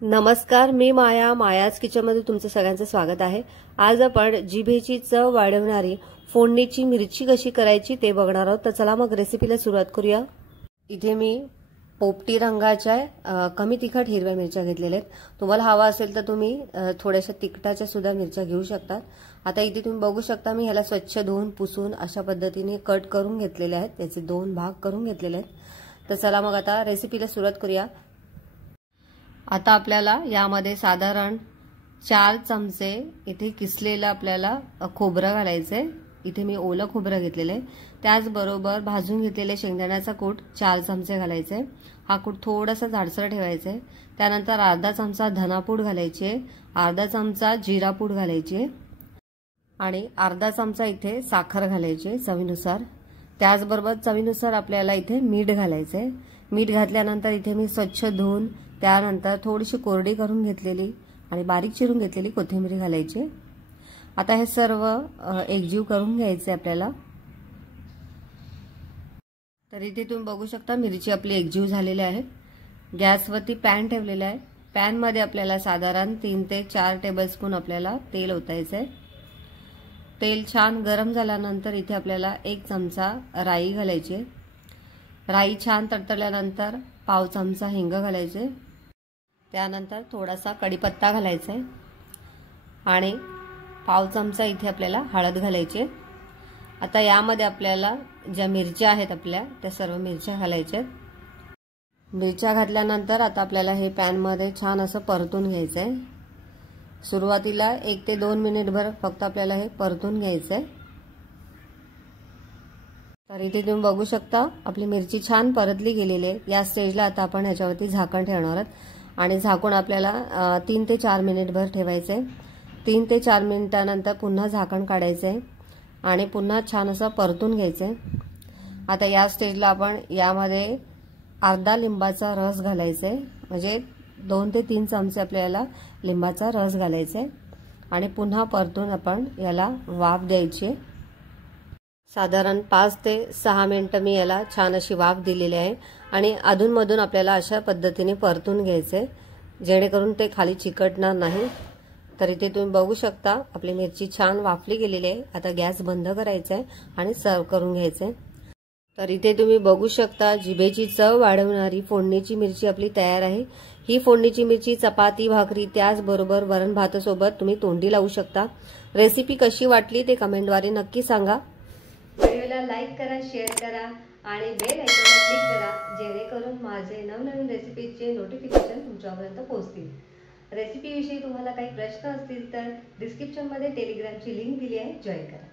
नमस्कार, मी मायाज किचनमध्ये तुमचं सगळ्यांचं स्वागत आहे। आज आपण जिभेची चव वाढवणारी फोडणीची मिरची कशी करायची ते बघणार आहोत। तर चला मग रेसिपीला सुरुवात करूया। इथे मी पोपटी रंगाच्या कमी तिखट हिरव्या मिरच्या घेतलेल्या आहेत। तुम्हाला हवा असेल तर तुम्ही थोड्याशा तिखटाच्या सुद्धा मिरच्या घेऊ शकतात। आता इथे तुम्ही बघू शकता मी ह्याला स्वच्छ धुवून पुसून अशा पद्धतीने कट करून घेतलेले आहेत। त्याचे 2 भाग करून घेतलेले आहेत। तर चला मग आता रेसिपीला सुरुवात करूया। आता आपल्याला यामध्ये साधारण 4 चमचे इथे किसलेलं आपल्याला खोबरं घालायचंय। इथे मी ओलं खोबरं घेतलेलं आहे। त्याचबरोबर भाजून घेतलेले शेंगदाण्याचा कूट 4 चमचे घालायचे। हा कूट थोडासा जाडसर ठेवायचा आहे। त्यानंतर अर्धा चमचा धनापूड घालायची, अर्धा चमचा जिरा पूड घालायची आणि अर्धा चमचा इथे साखर घालायची चवीनुसार। त्याचबरोबर चवीनुसार आपल्याला इथे मीठ घालायचंय। मीठ घातल्यानंतर इथे मी स्वच्छ धुवून त्यानंतर थोडीशी कोरडी करून घेतलेली आणि बारीक चिरून घेतलेली कोथिंबीर घालायची। आता हे सर्व एकजीव करून घ्यायचे आपल्याला। तर इथे तुम्ही बघू शकता मिरची आपली एकजीव झालेली आहे। गॅसवरती पॅन ठेवलेला आहे। पॅन मध्ये आपल्याला साधारण 3 ते 4 टेबलस्पून आपल्याला तेल ओतायचंय। तेल छान गरम झाल्यानंतर इथे आपल्याला 1 चमचा राई घालायची। राई छान तडतडल्यानंतर पाव चमचा हिंग घालायचे। त्यानंतर थोडासा कढीपत्ता घालायचा आहे आणि पाव चमचा इथे आपल्याला हळद घालायची। आता यामध्ये आपल्याला ज्या मिरच्या आहेत आपल्या त्या सर्व मिरच्या घालायच्या। मिरच्या घातल्यानंतर आता आपल्याला हे पॅन मध्ये छान असं परतून घ्यायचंय। सुरुवातीला 1 ते 2 मिनिटभर फक्त आपल्याला हे परतून घ्यायचंय। तर इथे तुम्ही बघू शकता आपली मिरची छान परतली गेलेली आहे। या स्टेजला आता आपण ह्याच्यावरती झाकण ठेवणार आहोत आणि झाकून आपल्याला 3 ते 4 मिनिटभर ठेवायचंय। 3 ते 4 मिनिटानंतर पुन्हा झाकण काढायचंय आणि पुन्हा छान असं परतून घ्यायचंय। आता या स्टेजला आपण यामध्ये अर्धा लिंबाचा रस घालायचा आहे, म्हणजे 2 ते 3 चमचे आपल्याला लिंबाचा रस घालायचा आहे आणि पुन्हा परतून आपण याला वाफ द्यायची। साधारण 5 ते 6 मिनिटं मी याला छान अशी वाफ दिलेली आहे आणि अधूनमधून आपल्याला अशा पद्धतीने परतून घ्यायचे जेणेकरून ते खाली चिकटणार नाही। तर इथे तुम्ही बघू शकता आपली मिरची छान वाफली गेलेली आहे। आता गॅस बंद करायचा आहे आणि सर्व करून घ्यायचे। तर इथे तुम्ही बघू शकता जिभेची चव वाढवणारी फोडणीची मिरची आपली तयार आहे। ही फोडणीची मिरची चपाती, भाकरी त्याचबरोबर वरण भातासोबत तुम्ही तोंडी लावू शकता। रेसिपी कशी वाटली ते कमेंटद्वारे नक्की सांगा। व्हिडिओला लाईक करा, शेअर करा आणि बेल आयकॉनला क्लिक करा जेणेकरून माझे नवनवीन रेसिपीचे नोटिफिकेशन तुमच्यापर्यंत पोहोचतील। रेसिपीविषयी तुम्हाला काही प्रश्न असतील तर डिस्क्रिप्शनमध्ये टेलिग्रामची लिंक दिली आहे, जॉईन करा।